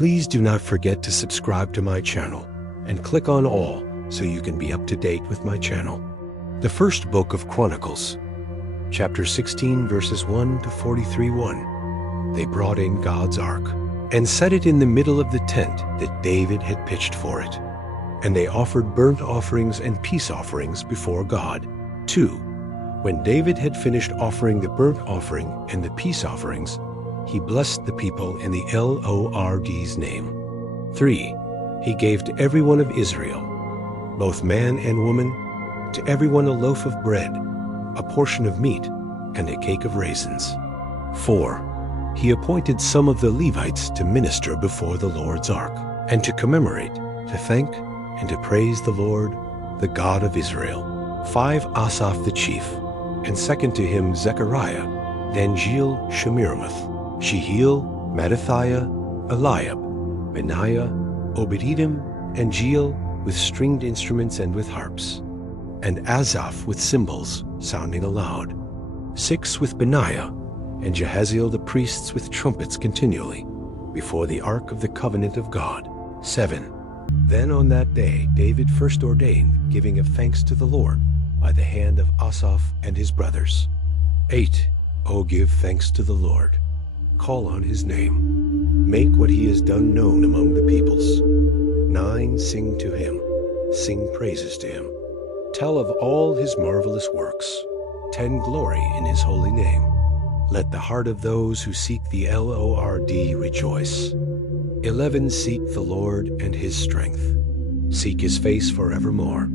Please do not forget to subscribe to my channel and click on all so you can be up to date with my channel. The first book of Chronicles, chapter 16, verses 1 to 43:1. They brought in God's ark and set it in the middle of the tent that David had pitched for it. And they offered burnt offerings and peace offerings before God. 2. When David had finished offering the burnt offering and the peace offerings, he blessed the people in the Lord's name. 3. He gave to every one of Israel, both man and woman, to everyone a loaf of bread, a portion of meat, and a cake of raisins. 4. He appointed some of the Levites to minister before the Lord's ark, and to commemorate, to thank, and to praise the Lord, the God of Israel. 5. Asaph the chief, and second to him Zechariah, then Jeiel, Shemiramoth, Shehiel, Mattithiah, Eliab, Benaiah, Obed-Edom, and Jeiel with stringed instruments and with harps, and Asaph with cymbals sounding aloud. 6. With Benaiah, and Jehaziel the priests with trumpets continually, before the ark of the covenant of God. 7. Then on that day David first ordained giving of thanks to the Lord by the hand of Asaph and his brothers. 8. O give thanks to the Lord. Call on his name. Make what he has done known among the peoples. 9. Sing to him. Sing praises to him. Tell of all his marvelous works. 10. Glory in his holy name. Let the heart of those who seek the Lord rejoice. 11. Seek the Lord and his strength. Seek his face forevermore.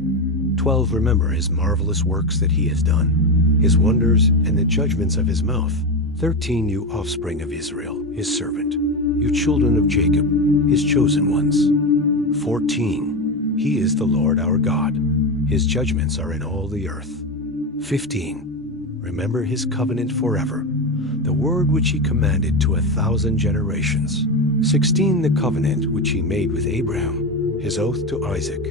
12. Remember his marvelous works that he has done, his wonders and the judgments of his mouth. 13. You offspring of Israel, his servant, you children of Jacob, his chosen ones. 14. He is the Lord our God. His judgments are in all the earth. 15. Remember his covenant forever, the word which he commanded to 1,000 generations. 16. The covenant which he made with Abraham, his oath to Isaac.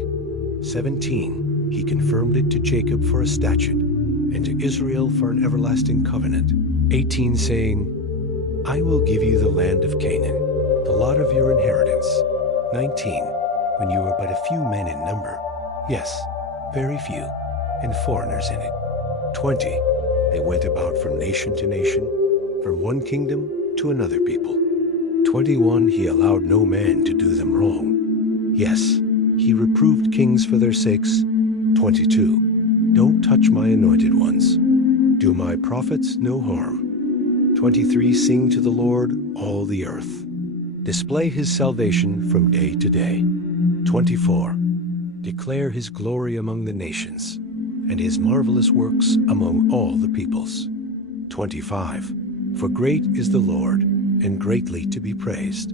17. He confirmed it to Jacob for a statute, and to Israel for an everlasting covenant. 18. Saying, I will give you the land of Canaan, the lot of your inheritance. 19. When you were but a few men in number, yes, very few, and foreigners in it. 20. They went about from nation to nation, from one kingdom to another people. 21. He allowed no man to do them wrong. Yes, he reproved kings for their sakes. 22. Don't touch my anointed ones. Do my prophets no harm. 23. Sing to the Lord, all the earth. Display his salvation from day to day. 24. Declare his glory among the nations, and his marvelous works among all the peoples. 25. For great is the Lord, and greatly to be praised.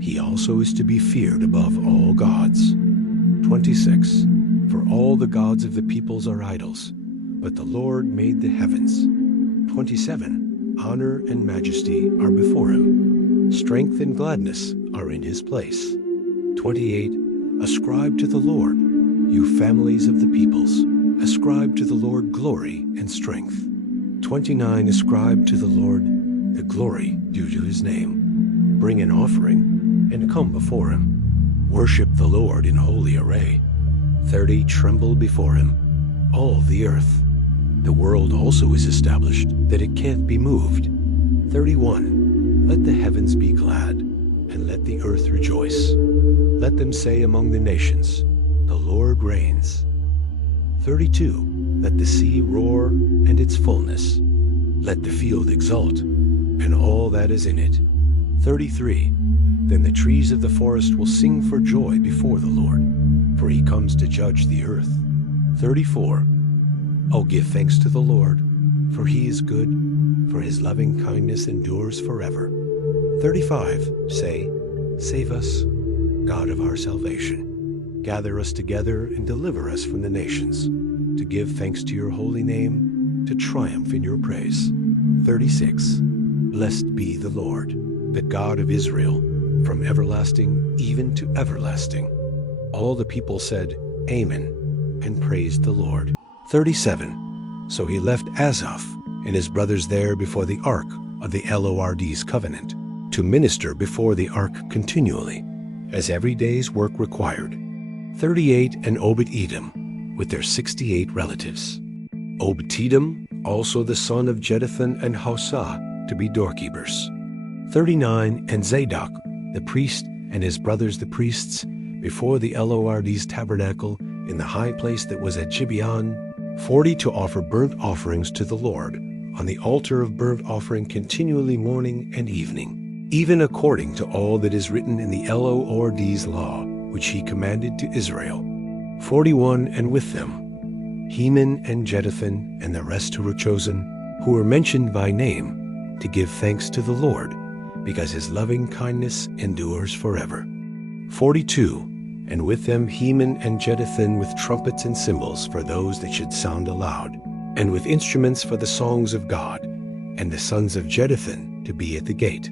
He also is to be feared above all gods. 26. For all the gods of the peoples are idols, but the Lord made the heavens. 27. Honor and majesty are before him. Strength and gladness are in his place. 28. Ascribe to the Lord, you families of the peoples. Ascribe to the Lord glory and strength. 29. Ascribe to the Lord the glory due to his name. Bring an offering and come before him. Worship the Lord in holy array. 30. Tremble before him, all the earth. The world also is established, that it can't be moved. 31. Let the heavens be glad, and let the earth rejoice. Let them say among the nations, the Lord reigns. 32. Let the sea roar and its fullness. Let the field exult, and all that is in it. 33. Then the trees of the forest will sing for joy before the Lord, for he comes to judge the earth. 34. Oh, give thanks to the Lord, for he is good, for his loving kindness endures forever. 35. Say, save us, God of our salvation. Gather us together and deliver us from the nations, to give thanks to your holy name, to triumph in your praise. 36. Blessed be the Lord, the God of Israel, from everlasting even to everlasting. All the people said, Amen, and praised the Lord. 37. So he left Asaph and his brothers there before the ark of the Lord's covenant, to minister before the ark continually, as every day's work required. 38 and Obed-Edom, with their 68 relatives. Obed-Edom, also the son of Jeduthun and Hosah, to be doorkeepers. 39 and Zadok, the priest, and his brothers the priests, before the Lord's tabernacle in the high place that was at Gibeon. 40 to offer burnt offerings to the Lord on the altar of burnt offering continually morning and evening, even according to all that is written in the Lord's law, which he commanded to Israel. 41 and with them Heman and Jeduthun and the rest who were chosen, who were mentioned by name, to give thanks to the Lord, because his loving kindness endures forever. 42 and with them Heman and Jeduthun with trumpets and cymbals for those that should sound aloud, and with instruments for the songs of God, and the sons of Jeduthun to be at the gate.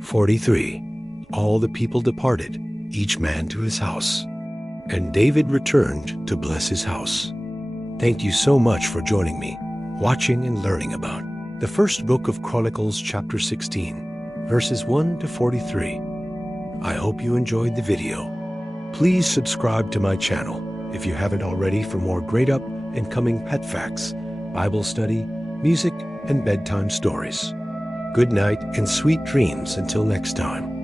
43 all the people departed, each man to his house. And David returned to bless his house. Thank you so much for joining me, watching and learning about the first book of Chronicles, chapter 16, verses 1 to 43. I hope you enjoyed the video. Please subscribe to my channel if you haven't already for more great up and coming pet facts, Bible study, music, and bedtime stories. Good night and sweet dreams until next time.